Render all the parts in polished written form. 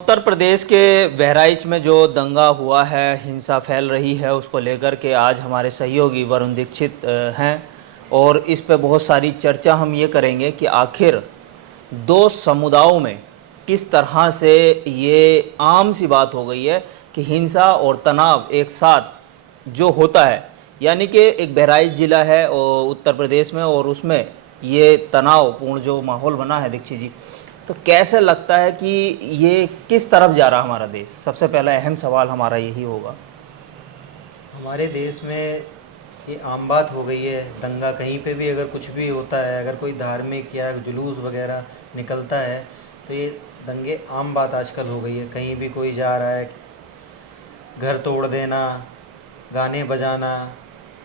उत्तर प्रदेश के बहराइच में जो दंगा हुआ है, हिंसा फैल रही है, उसको लेकर के आज हमारे सहयोगी वरुण दीक्षित हैं और इस पे बहुत सारी चर्चा हम ये करेंगे कि आखिर दो समुदायों में किस तरह से ये आम सी बात हो गई है कि हिंसा और तनाव एक साथ जो होता है, यानी कि एक बहराइच ज़िला है और उत्तर प्रदेश में, और उसमें ये तनावपूर्ण जो माहौल बना है दीक्षित जी, तो कैसे लगता है कि ये किस तरफ जा रहा हमारा देश? सबसे पहला अहम सवाल हमारा यही होगा। हमारे देश में ये आम बात हो गई है। दंगा कहीं पे भी अगर कुछ भी होता है, अगर कोई धार्मिक या जुलूस वगैरह निकलता है तो ये दंगे आम बात आजकल हो गई है। कहीं भी कोई जा रहा है, घर तोड़ देना, गाने बजाना,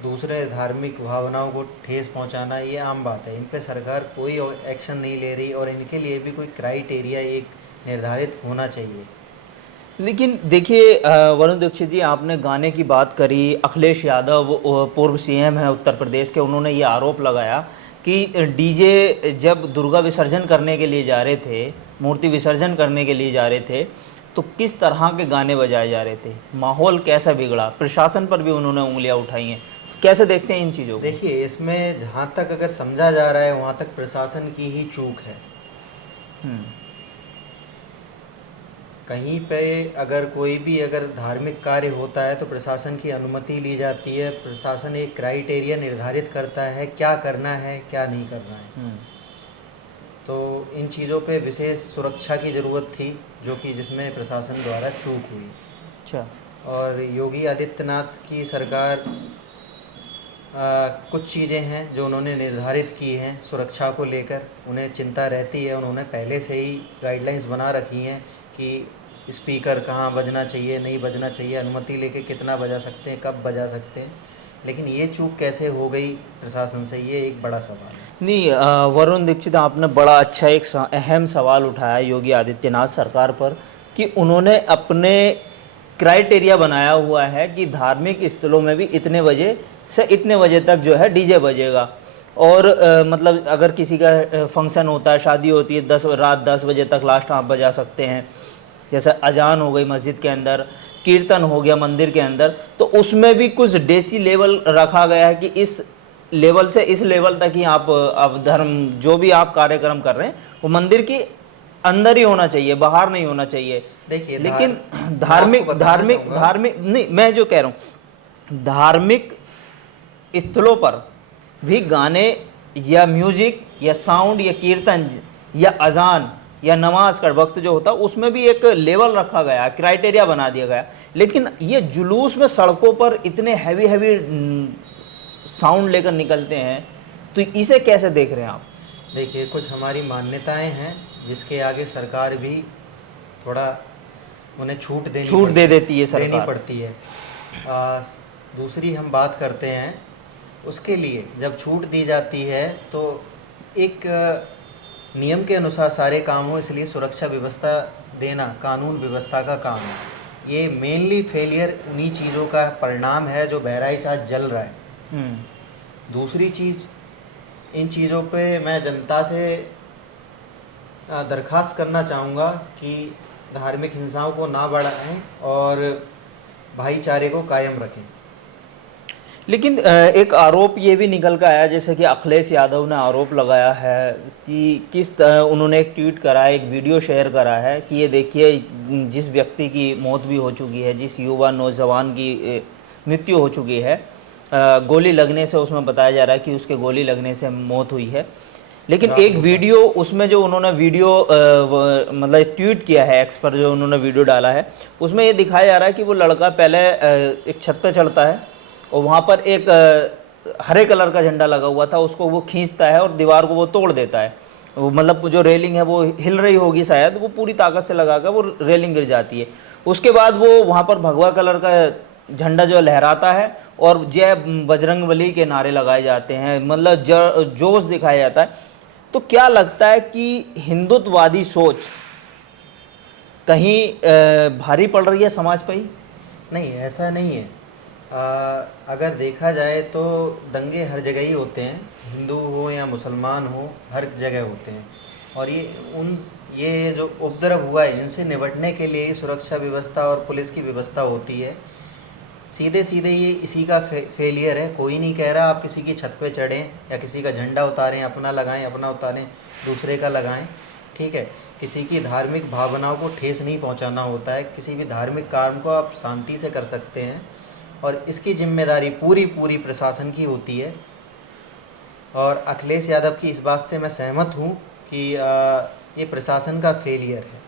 दूसरे धार्मिक भावनाओं को ठेस पहुंचाना, ये आम बात है। इन पे सरकार कोई एक्शन नहीं ले रही और इनके लिए भी कोई क्राइटेरिया एक निर्धारित होना चाहिए। लेकिन देखिए वरुण दीक्षित जी, आपने गाने की बात करी। अखिलेश यादव पूर्व सीएम है उत्तर प्रदेश के, उन्होंने ये आरोप लगाया कि डीजे जब दुर्गा विसर्जन करने के लिए जा रहे थे, मूर्ति विसर्जन करने के लिए जा रहे थे, तो किस तरह के गाने बजाए जा रहे थे, माहौल कैसा बिगड़ा। प्रशासन पर भी उन्होंने उंगलियां उठाई हैं। तो कैसे देखते हैं इन चीज़ों को? देखिए, इसमें जहाँ तक अगर समझा जा रहा है वहाँ तक प्रशासन की ही चूक है। हम्म। कहीं पे अगर कोई भी अगर धार्मिक कार्य होता है तो प्रशासन की अनुमति ली जाती है। प्रशासन एक क्राइटेरिया निर्धारित करता है क्या करना है, क्या नहीं करना है। हम्म। तो इन चीज़ों पे विशेष सुरक्षा की ज़रूरत थी, जो कि जिसमें प्रशासन द्वारा चूक हुई। अच्छा। और योगी आदित्यनाथ की सरकार कुछ चीज़ें हैं जो उन्होंने निर्धारित की हैं सुरक्षा को लेकर। उन्हें चिंता रहती है, उन्होंने पहले से ही गाइडलाइंस बना रखी हैं कि स्पीकर कहाँ बजना चाहिए, नहीं बजना चाहिए, अनुमति लेके कितना बजा सकते हैं, कब बजा सकते हैं। लेकिन ये चूक कैसे हो गई प्रशासन से, ये एक बड़ा सवाल है। नहीं, वरुण दीक्षित, आपने बड़ा अच्छा एक अहम सवाल उठाया योगी आदित्यनाथ सरकार पर कि उन्होंने अपने क्राइटेरिया बनाया हुआ है कि धार्मिक स्थलों में भी इतने बजे से इतने बजे तक जो है डीजे बजेगा। और मतलब अगर किसी का फंक्शन होता है, शादी होती है, रात 10 बजे तक लास्ट आप बजा सकते हैं। जैसे अजान हो गई मस्जिद के अंदर, कीर्तन हो गया मंदिर के अंदर, तो उसमें भी कुछ डेसी लेवल रखा गया है कि इस लेवल से इस लेवल तक ही आप अब धर्म जो भी आप कार्यक्रम कर रहे हैं वो मंदिर के अंदर ही होना चाहिए, बाहर नहीं होना चाहिए। देखिए, लेकिन मैं आपको धार्मिक बताना धार्मिक चाहूँगा। धार्मिक नहीं, मैं जो कह रहा हूँ, धार्मिक स्थलों पर भी गाने या म्यूजिक या साउंड या कीर्तन या अजान या नमाज का वक्त जो होता है उसमें भी एक लेवल रखा गया, क्राइटेरिया बना दिया गया। लेकिन ये जुलूस में सड़कों पर इतने हैवी हैवी साउंड लेकर निकलते हैं, तो इसे कैसे देख रहे हैं आप? देखिए, कुछ हमारी मान्यताएं हैं जिसके आगे सरकार भी थोड़ा उन्हें छूट छूट दे देती है देनी सरकार। पड़ती है। आ, दूसरी हम बात करते हैं, उसके लिए जब छूट दी जाती है तो एक नियम के अनुसार सारे काम हो, इसलिए सुरक्षा व्यवस्था देना कानून व्यवस्था का काम है। ये मेनली फेलियर उन्हीं चीज़ों का परिणाम है जो बहराइच आज जल रहा है। दूसरी चीज़, इन चीज़ों पे मैं जनता से दरख्वास्त करना चाहूँगा कि धार्मिक हिंसाओं को ना बढ़ाएं और भाईचारे को कायम रखें। लेकिन एक आरोप ये भी निकल कर आया, जैसे कि अखिलेश यादव ने आरोप लगाया है कि उन्होंने एक ट्वीट करा है, एक वीडियो शेयर करा है कि ये देखिए, जिस व्यक्ति की मौत भी हो चुकी है, जिस युवा नौजवान की मृत्यु हो चुकी है, गोली लगने से, उसमें बताया जा रहा है कि उसके गोली लगने से मौत हुई है। लेकिन एक वीडियो, उसमें जो उन्होंने वीडियो मतलब ट्वीट किया है, एक्स पर जो उन्होंने वीडियो डाला है, उसमें ये दिखाया जा रहा है कि वो लड़का पहले एक छत पे चढ़ता है और वहाँ पर एक हरे कलर का झंडा लगा हुआ था, उसको वो खींचता है और दीवार को वो तोड़ देता है। वो मतलब जो रेलिंग है वो हिल रही होगी शायद, वो पूरी ताकत से लगाकर वो रेलिंग गिर जाती है। उसके बाद वो वहाँ पर भगवा कलर का झंडा जो लहराता है और जय बजरंगबली के नारे लगाए जाते हैं, मतलब जोश दिखाया जाता है। तो क्या लगता है कि हिंदुत्ववादी सोच कहीं भारी पड़ रही है समाज पर ही? नहीं, ऐसा नहीं है। अगर देखा जाए तो दंगे हर जगह ही होते हैं, हिंदू हो या मुसलमान हो, हर जगह होते हैं। और ये उन ये जो उपद्रव हुआ है इनसे निपटने के लिए ही सुरक्षा व्यवस्था और पुलिस की व्यवस्था होती है। सीधे सीधे ये इसी का फेलियर है। कोई नहीं कह रहा आप किसी की छत पे चढ़ें या किसी का झंडा उतारें, अपना लगाएं, अपना उतारें, दूसरे का लगाएं, ठीक है। किसी की धार्मिक भावनाओं को ठेस नहीं पहुंचाना होता है। किसी भी धार्मिक काम को आप शांति से कर सकते हैं और इसकी जिम्मेदारी पूरी पूरी प्रशासन की होती है। और अखिलेश यादव की इस बात से मैं सहमत हूँ कि ये प्रशासन का फेलियर है।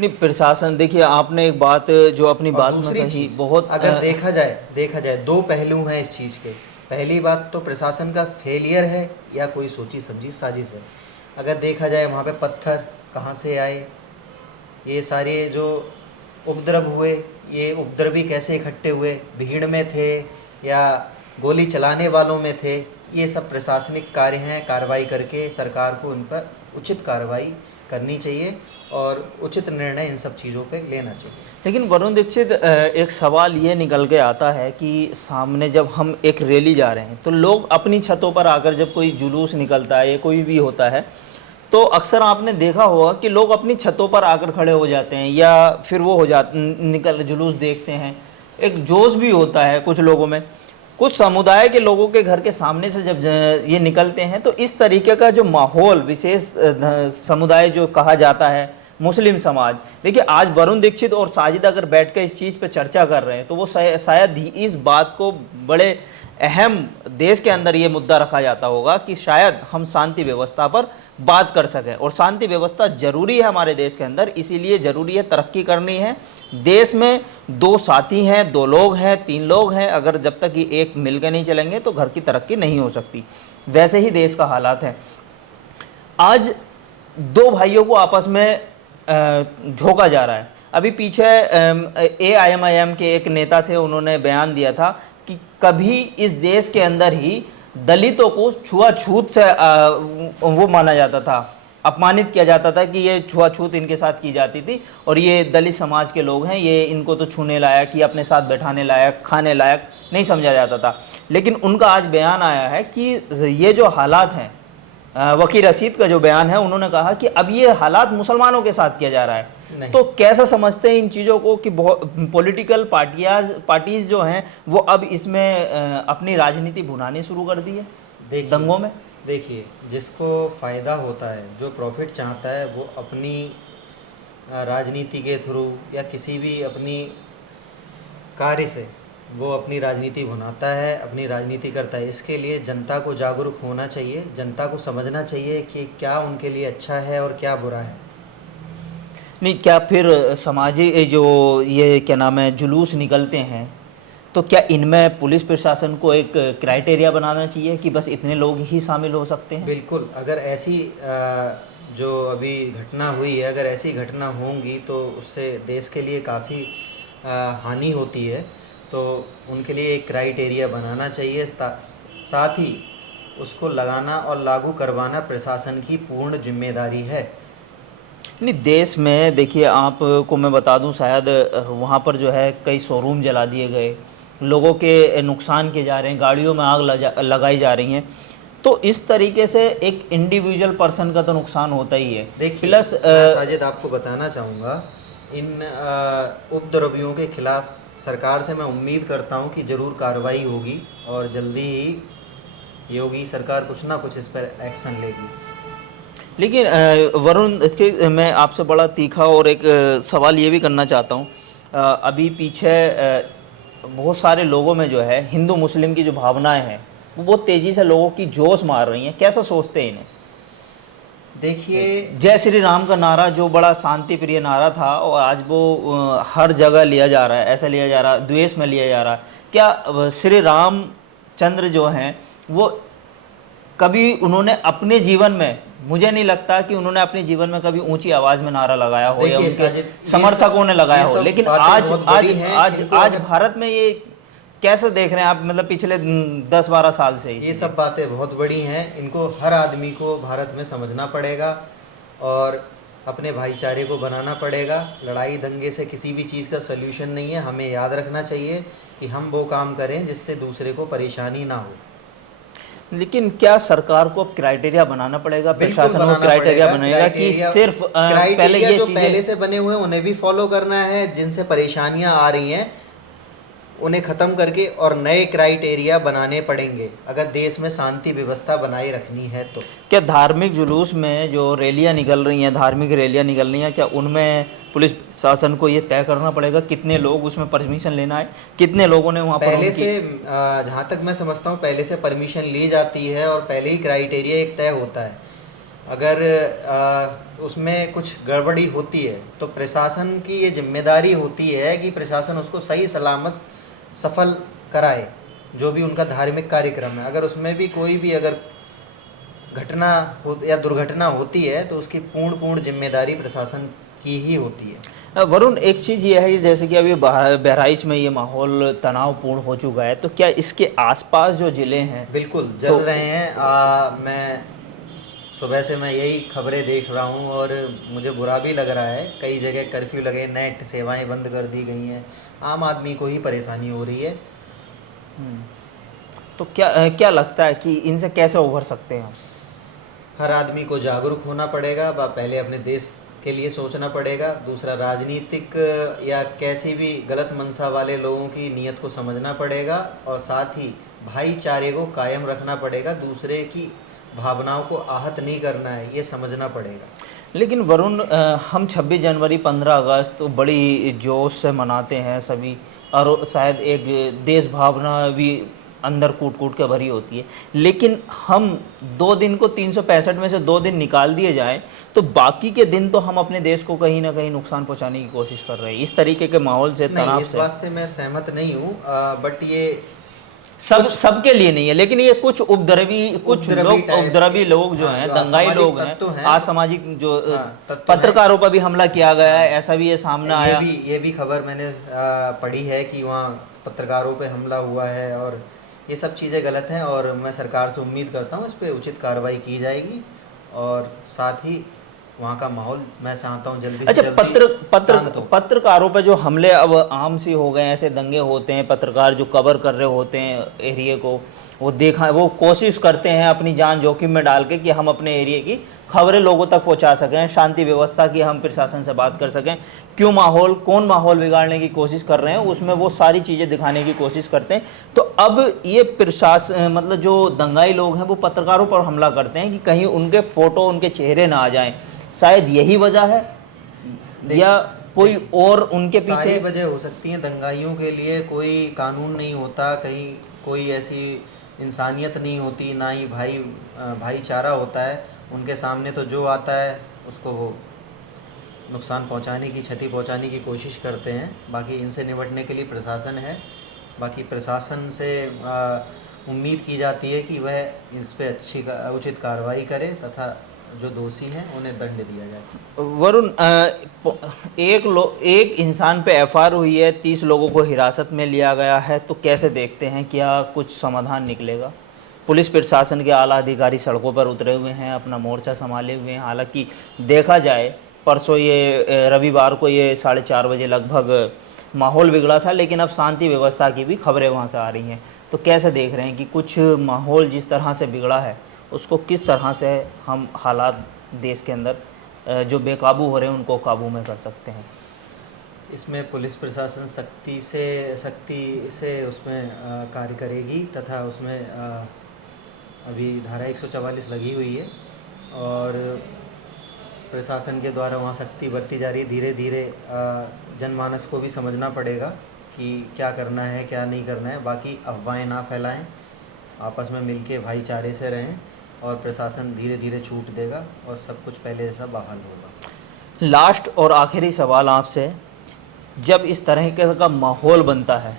नहीं, प्रशासन, देखिए आपने एक बात जो अपनी और बात में दूसरी कही चीज़, बहुत अगर देखा जाए दो पहलू हैं इस चीज़ के। पहली बात तो प्रशासन का फेलियर है या कोई सोची समझी साजिश है। अगर देखा जाए वहाँ पे पत्थर कहाँ से आए, ये सारे जो उपद्रव हुए, ये उपद्रवी कैसे इकट्ठे हुए, भीड़ में थे या गोली चलाने वालों में थे, ये सब प्रशासनिक कार्य हैं। कार्रवाई करके सरकार को इन पर उचित कार्रवाई करनी चाहिए और उचित निर्णय इन सब चीज़ों पे लेना चाहिए। लेकिन वरुण दीक्षित, एक सवाल ये निकल के आता है कि सामने जब हम एक रैली जा रहे हैं तो लोग अपनी छतों पर आकर, जब कोई जुलूस निकलता है या कोई भी होता है, तो अक्सर आपने देखा होगा कि लोग अपनी छतों पर आकर खड़े हो जाते हैं या फिर वो हो जाते, निकल जुलूस देखते हैं। एक जोश भी होता है कुछ लोगों में। कुछ समुदाय के लोगों के घर के सामने से जब ये निकलते हैं तो इस तरीके का जो माहौल, विशेष समुदाय जो कहा जाता है मुस्लिम समाज, देखिए आज वरुण दीक्षित और साजिद अगर बैठ कर इस चीज़ पे चर्चा कर रहे हैं तो वो शायद ही इस बात को बड़े अहम, देश के अंदर ये मुद्दा रखा जाता होगा कि शायद हम शांति व्यवस्था पर बात कर सकें। और शांति व्यवस्था जरूरी है हमारे देश के अंदर, इसीलिए ज़रूरी है, तरक्की करनी है। देश में दो साथी हैं, दो लोग हैं, तीन लोग हैं, अगर जब तक ये एक मिलकर नहीं चलेंगे तो घर की तरक्की नहीं हो सकती। वैसे ही देश का हालात है। आज दो भाइयों को आपस में झोंका जा रहा है। अभी पीछे AIMIM के एक नेता थे, उन्होंने बयान दिया था कि कभी इस देश के अंदर ही दलितों को छुआछूत से वो माना जाता था, अपमानित किया जाता था कि ये छुआछूत इनके साथ की जाती थी और ये दलित समाज के लोग हैं, ये इनको तो छूने लायक या अपने साथ बैठाने लायक, खाने लायक नहीं समझा जाता था। लेकिन उनका आज बयान आया है कि ये जो हालात हैं, वकील रशीद का जो बयान है, उन्होंने कहा कि अब ये हालात मुसलमानों के साथ किया जा रहा है। तो कैसा समझते हैं इन चीज़ों को कि पॉलिटिकल पार्टीज जो हैं वो अब इसमें अपनी राजनीति भुनानी शुरू कर दी है दंगों में? देखिए, जिसको फ़ायदा होता है, जो प्रॉफिट चाहता है, वो अपनी राजनीति के थ्रू या किसी भी अपनी कार्य से वो अपनी राजनीति भुनाता है, अपनी राजनीति करता है। इसके लिए जनता को जागरूक होना चाहिए, जनता को समझना चाहिए कि क्या उनके लिए अच्छा है और क्या बुरा है। नहीं, क्या फिर समाजी जो ये क्या नाम है जुलूस निकलते हैं, तो क्या इनमें पुलिस प्रशासन को एक क्राइटेरिया बनाना चाहिए कि बस इतने लोग ही शामिल हो सकते हैं? बिल्कुल, अगर ऐसी जो अभी घटना हुई है, अगर ऐसी घटना होंगी तो उससे देश के लिए काफ़ी हानि होती है। तो उनके लिए एक क्राइटेरिया बनाना चाहिए, साथ ही उसको लगाना और लागू करवाना प्रशासन की पूर्ण जिम्मेदारी है। नहीं, देश में देखिए, आपको मैं बता दूं, शायद वहाँ पर जो है कई शोरूम जला दिए गए, लोगों के नुकसान किए जा रहे हैं, गाड़ियों में आग लगाई जा रही हैं। तो इस तरीके से एक इंडिविजुअल पर्सन का तो नुकसान होता ही है। देखिए, प्लस साजिद आपको बताना चाहूँगा, इन उपद्रवियों के खिलाफ सरकार से मैं उम्मीद करता हूँ कि ज़रूर कार्रवाई होगी और जल्दी ही योगी सरकार कुछ ना कुछ इस पर एक्शन लेगी। लेकिन वरुण, इसके मैं आपसे बड़ा तीखा और एक सवाल ये भी करना चाहता हूँ। अभी पीछे बहुत सारे लोगों में जो है हिंदू मुस्लिम की जो भावनाएं हैं वो बहुत तेज़ी से लोगों की जोश मार रही हैं। कैसा सोचते हैं इन्हें? देखिए, जय श्री राम का नारा जो बड़ा शांति प्रिय नारा था और आज वो हर जगह लिया जा रहा है, ऐसा लिया जा रहा है, द्वेष में लिया जा रहा है। क्या श्री रामचंद्र जो हैं वो कभी उन्होंने अपने जीवन में, मुझे नहीं लगता कि उन्होंने अपने जीवन में कभी ऊंची आवाज में नारा लगाया हो या उनके समर्थकों ने लगाया हो, लेकिन आज भारत में ये कैसे देख रहे हैं आप, मतलब पिछले 10-12 साल से ये सब बातें बहुत बड़ी हैं। इनको हर आदमी को भारत में समझना पड़ेगा और अपने भाईचारे को बनाना पड़ेगा। लड़ाई दंगे से किसी भी चीज़ का सल्यूशन नहीं है। हमें याद रखना चाहिए कि हम वो काम करें जिससे दूसरे को परेशानी ना हो। लेकिन क्या सरकार को अब क्राइटेरिया बनाना पड़ेगा, बिल्कुल प्रशासन को बनाना क्राइटेरिया पड़ेगा। बनाएगा कि सिर्फ पहले क्राइटेरिया ये जो चीजें। पहले से बने हुए हैं उन्हें भी फॉलो करना है, जिनसे परेशानियां आ रही हैं उन्हें ख़त्म करके और नए क्राइटेरिया बनाने पड़ेंगे अगर देश में शांति व्यवस्था बनाए रखनी है तो। क्या धार्मिक जुलूस में जो रैलियां निकल रही हैं, धार्मिक रैलियां निकल रही हैं, क्या उनमें पुलिस शासन को ये तय करना पड़ेगा कितने लोग उसमें परमिशन लेना है, कितने लोगों ने वहाँ पर पहले उनकी। से जहाँ तक मैं समझता हूँ पहले से परमिशन ली जाती है और पहले ही क्राइटेरिया एक तय होता है। अगर उसमें कुछ गड़बड़ी होती है तो प्रशासन की ये जिम्मेदारी होती है कि प्रशासन उसको सही सलामत सफल कराए, जो भी उनका धार्मिक कार्यक्रम है। अगर उसमें भी कोई भी अगर घटना हो या दुर्घटना होती है तो उसकी पूर्ण जिम्मेदारी प्रशासन की ही होती है। वरुण, एक चीज़ ये है कि जैसे कि अभी बहराइच में ये माहौल तनावपूर्ण हो चुका है, तो क्या इसके आसपास जो ज़िले हैं। बिल्कुल जल तो रहे हैं। मैं सुबह से मैं यही खबरें देख रहा हूँ और मुझे बुरा भी लग रहा है। कई जगह कर्फ्यू लगे, नेट सेवाएं बंद कर दी गई हैं, आम आदमी को ही परेशानी हो रही है। तो क्या लगता है कि इनसे कैसे उभर सकते हैं हम? हर आदमी को जागरूक होना पड़ेगा, पहले अपने देश के लिए सोचना पड़ेगा। दूसरा, राजनीतिक या कैसी भी गलत मंशा वाले लोगों की नीयत को समझना पड़ेगा और साथ ही भाईचारे को कायम रखना पड़ेगा। दूसरे की भावनाओं को आहत नहीं करना है, ये समझना पड़ेगा। लेकिन वरुण, हम 26 जनवरी 15 अगस्त तो बड़ी जोश से मनाते हैं सभी, और शायद एक देश भावना भी अंदर कूट कूट के भरी होती है, लेकिन हम 2 दिन को 365 में से 2 दिन निकाल दिए जाएं तो बाकी के दिन तो हम अपने देश को कहीं ना कहीं नुकसान पहुंचाने की कोशिश कर रहे हैं इस तरीके के माहौल से, नहीं, तनाव इस से। बात से मैं सहमत नहीं हूँ, बट ये सबके लिए नहीं है, लेकिन ये कुछ उपद्रवी लोग जो हाँ, हैं, जो दंगाई असामाजिक लोग हैं, तत्व हैं, असामाजिक जो तत्व हैं। पत्रकारों पर भी हमला किया गया है, ऐसा भी ये सामने आया। ये भी खबर मैंने पढ़ी है कि वहाँ पत्रकारों पे हमला हुआ है और ये सब चीज़ें गलत हैं और मैं सरकार से उम्मीद करता हूँ इस पे उचित कार्रवाई की जाएगी और साथ ही वहाँ का माहौल मैं चाहता हूँ जल्दी से अच्छा, जल्दी शांत हो। पत्रकारों पे जो हमले अब आम सी हो गए हैं, ऐसे दंगे होते हैं, पत्रकार जो कवर कर रहे होते हैं एरिया को, वो कोशिश करते हैं अपनी जान जोखिम में डाल के कि हम अपने एरिया की खबरें लोगों तक पहुंचा सकें, शांति व्यवस्था की हम प्रशासन से बात कर सकें, कौन माहौल बिगाड़ने की कोशिश कर रहे हैं, उसमें वो सारी चीज़ें दिखाने की कोशिश करते हैं। तो अब ये प्रशासन, मतलब जो दंगाई लोग हैं, वो पत्रकारों पर हमला करते हैं कि कहीं उनके फोटो, उनके चेहरे ना आ जाएं। शायद यही वजह है या कोई और उनके सारी पीछे। वजह हो सकती हैं। दंगाइयों के लिए कोई कानून नहीं होता, कहीं कोई ऐसी इंसानियत नहीं होती, ना ही भाईचारा होता है। उनके सामने तो जो आता है उसको वो नुकसान पहुंचाने की, क्षति पहुंचाने की कोशिश करते हैं। बाकी इनसे निपटने के लिए प्रशासन है। बाकी प्रशासन से उम्मीद की जाती है कि वह इस पे उचित कार्रवाई करे तथा जो दोषी हैं उन्हें दंड दिया जाए। वरुण, एक इंसान पे एफआईआर हुई है, 30 लोगों को हिरासत में लिया गया है, तो कैसे देखते हैं, क्या कुछ समाधान निकलेगा? पुलिस प्रशासन के आला अधिकारी सड़कों पर उतरे हुए हैं, अपना मोर्चा संभाले हुए हैं। हालांकि देखा जाए, परसों ये रविवार को ये 4:30 बजे लगभग माहौल बिगड़ा था, लेकिन अब शांति व्यवस्था की भी खबरें वहाँ से आ रही हैं। तो कैसे देख रहे हैं कि कुछ माहौल जिस तरह से बिगड़ा है, उसको किस तरह से हम हालात देश के अंदर जो बेकाबू हो रहे हैं उनको काबू में कर सकते हैं? इसमें पुलिस प्रशासन सख्ती से उसमें कार्य करेगी तथा उसमें अभी धारा 144 लगी हुई है और प्रशासन के द्वारा वहाँ सख्ती बरती जा रही है। धीरे धीरे जनमानस को भी समझना पड़ेगा कि क्या करना है, क्या नहीं करना है। बाकी अफवाहें ना फैलाएं, आपस में मिलके भाईचारे से रहें और प्रशासन धीरे धीरे छूट देगा और सब कुछ पहले जैसा बहाल होगा। लास्ट और आखिरी सवाल आपसे, जब इस तरह का माहौल बनता है,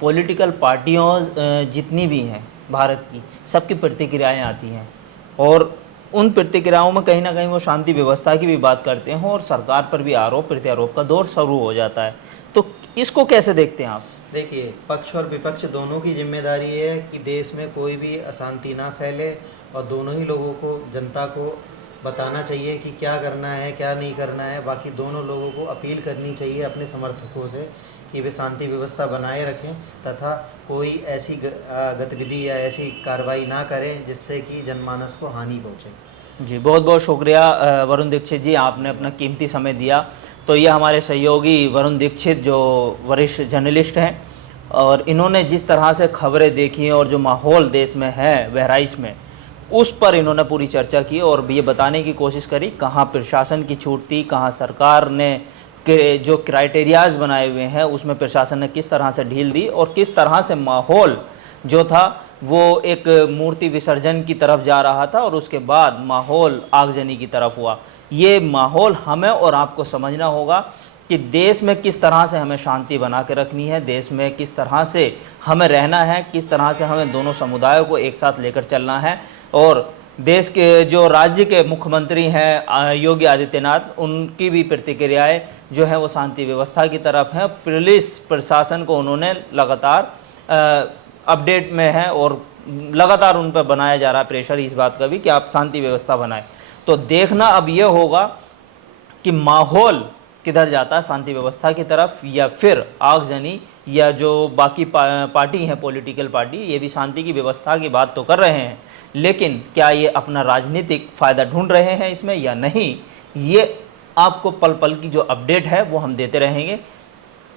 पॉलिटिकल पार्टियों जितनी भी हैं भारत की, सबकी प्रतिक्रियाएं आती हैं और उन प्रतिक्रियाओं में कहीं ना कहीं वो शांति व्यवस्था की भी बात करते हैं और सरकार पर भी आरोप प्रत्यारोप का दौर शुरू हो जाता है। तो इसको कैसे देखते हैं आप? देखिए, पक्ष और विपक्ष दोनों की जिम्मेदारी है कि देश में कोई भी अशांति ना फैले और दोनों ही लोगों को, जनता को बताना चाहिए कि क्या करना है, क्या नहीं करना है। बाकी दोनों लोगों को अपील करनी चाहिए अपने समर्थकों से कि वे शांति व्यवस्था बनाए रखें तथा कोई ऐसी गतिविधि या ऐसी कार्रवाई ना करें जिससे कि जनमानस को हानि पहुँचे। जी, बहुत बहुत शुक्रिया वरुण दीक्षित जी, आपने अपना कीमती समय दिया। तो ये हमारे सहयोगी वरुण दीक्षित जो वरिष्ठ जर्नलिस्ट हैं, और इन्होंने जिस तरह से खबरें देखी और जो माहौल देश में है बहराइच में, उस पर इन्होंने पूरी चर्चा की और ये बताने की कोशिश करी कहाँ प्रशासन की छूट थी, कहाँ सरकार ने जो क्राइटेरियाज बनाए हुए हैं उसमें प्रशासन ने किस तरह से ढील दी और किस तरह से माहौल जो था वो एक मूर्ति विसर्जन की तरफ जा रहा था और उसके बाद माहौल आगजनी की तरफ हुआ। ये माहौल हमें और आपको समझना होगा कि देश में किस तरह से हमें शांति बना के रखनी है, देश में किस तरह से हमें रहना है, किस तरह से हमें दोनों समुदायों को एक साथ लेकर चलना है। और देश के जो राज्य के मुख्यमंत्री हैं योगी आदित्यनाथ, उनकी भी प्रतिक्रियाएं जो है वो शांति व्यवस्था की तरफ हैं। पुलिस प्रशासन को उन्होंने लगातार अपडेट में है और लगातार उन पर बनाया जा रहा है प्रेशर इस बात का भी कि आप शांति व्यवस्था बनाएं। तो देखना अब ये होगा कि माहौल किधर जाता है, शांति व्यवस्था की तरफ या फिर आगजनी, या जो बाकी पार्टी हैं पॉलिटिकल पार्टी, ये भी शांति की व्यवस्था की बात तो कर रहे हैं, लेकिन क्या ये अपना राजनीतिक फ़ायदा ढूंढ रहे हैं इसमें या नहीं, ये आपको पल पल की जो अपडेट है वो हम देते रहेंगे।